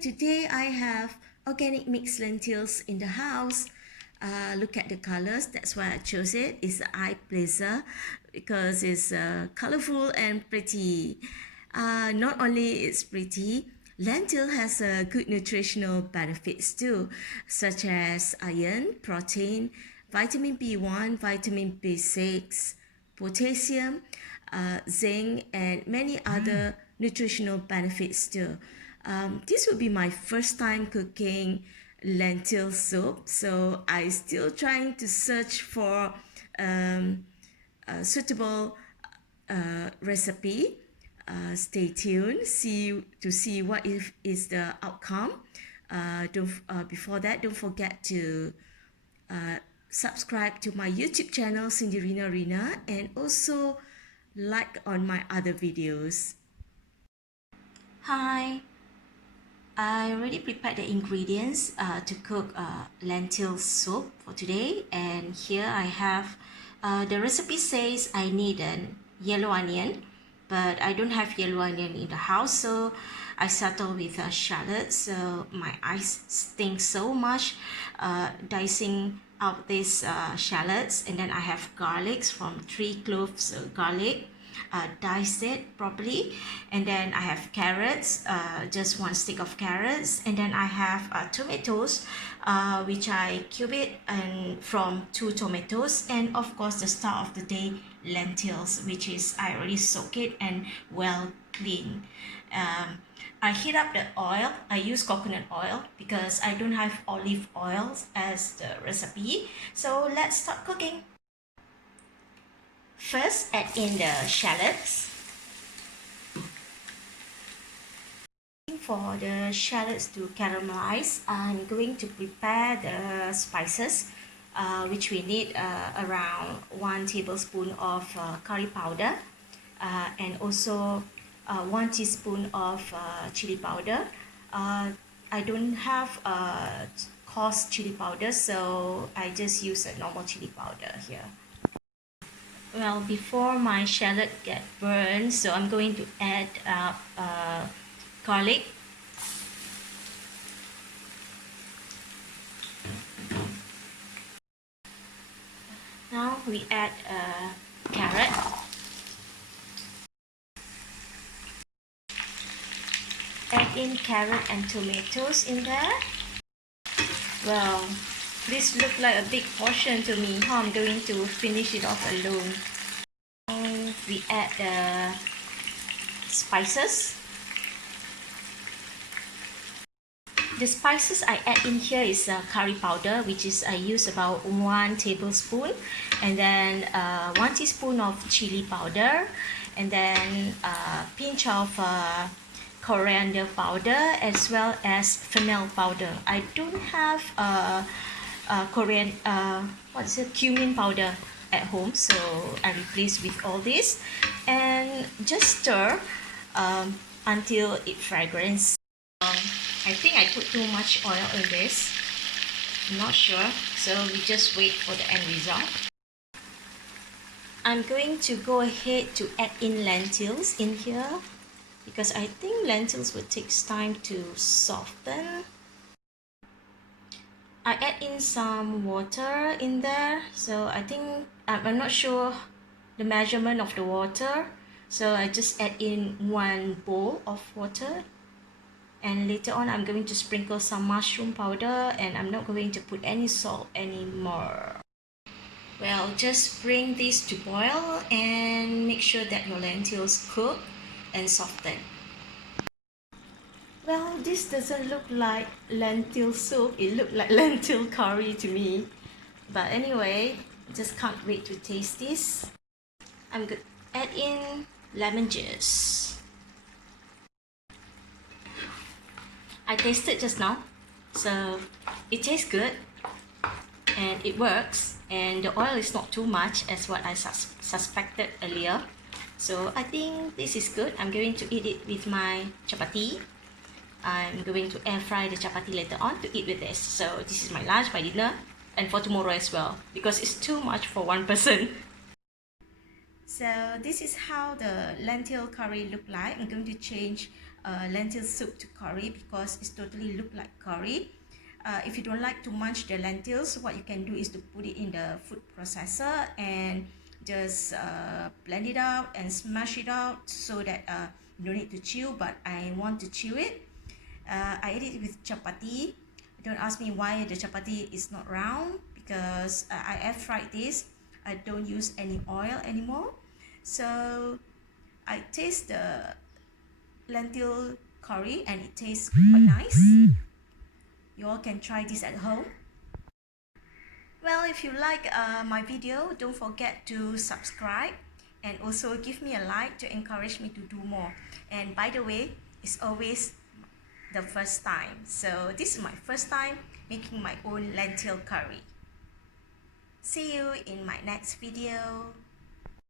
Today I have organic mixed lentils in the house. Look at the colors, that's why I chose it. It's an eye pleaser because it's colorful and pretty. Not only it's pretty, lentil has good nutritional benefits too, such as iron, protein, vitamin B1, vitamin B6, potassium, zinc, and many other nutritional benefits too. This will be my first time cooking lentil soup, so I still trying to search for a suitable recipe. Stay tuned, to see what is the outcome. Before that, don't forget to subscribe to my YouTube channel Cindy Rina, and also like on my other videos. Hi, I already prepared the ingredients to cook lentil soup for today, and here I have the recipe says I need an yellow onion, but I don't have yellow onion in the house, so I settle with shallots. So my eyes sting so much dicing out these shallots, and then I have garlics from 3 cloves of garlic. Dice it properly, and then I have carrots, just 1 stick of carrots, and then I have tomatoes, which I cube it and from 2 tomatoes, and of course the star of the day, lentils, which is I already soak it and well clean. I heat up the oil. I use coconut oil because I don't have olive oil as the recipe. So let's start cooking. First, add in the shallots. For the shallots to caramelize, I'm going to prepare the spices, which we need around 1 tablespoon of curry powder, and also 1 teaspoon of chili powder. I don't have coarse chili powder, so I just use a normal chili powder here. Well, before my shallot get burned, so I'm going to add garlic. Now we add carrot. Add in carrot and tomatoes in there. Well, this looks like a big portion to me. How I'm going to finish it off alone. We add the spices. The spices I add in here is curry powder, which is I use about 1 tablespoon, and then 1 teaspoon of chili powder, and then a pinch of coriander powder, as well as fennel powder. I don't have cumin powder at home, so I replace with all this, and just stir until it fragrance. I think I put too much oil in this. I'm not sure, so we just wait for the end result. I'm going to go ahead to add in lentils in here because I think lentils will take time to soften. I add in some water in there, so I think I'm not sure the measurement of the water, so I just add in 1 bowl of water, and later on I'm going to sprinkle some mushroom powder, and I'm not going to put any salt anymore. Well, just bring this to boil and make sure that your lentils cook and soften. Well, this doesn't look like lentil soup, it looked like lentil curry to me. But anyway, just can't wait to taste this. I'm going to add in lemon juice. I tasted just now, so it tastes good and it works, and the oil is not too much as what I suspected earlier. So I think this is good. I'm going to eat it with my chapatti. I'm going to air fry the chapatti later on to eat with this. So this is my lunch, my dinner, and for tomorrow as well, because it's too much for 1 person. So this is how the lentil curry look like. I'm going to change lentil soup to curry because it's totally look like curry. If you don't like to munch the lentils, what you can do is to put it in the food processor and just blend it out and smash it out so that you don't need to chew, but I want to chew it. I eat it with chapatti. Don't ask me why the chapatti is not round, because I air fried this. I don't use any oil anymore. So I taste the lentil curry and it tastes quite nice. You all can try this at home. Well, if you like my video, don't forget to subscribe and also give me a like to encourage me to do more. And by the way, it's always the first time. So this is my first time making my own lentil curry. See you in my next video.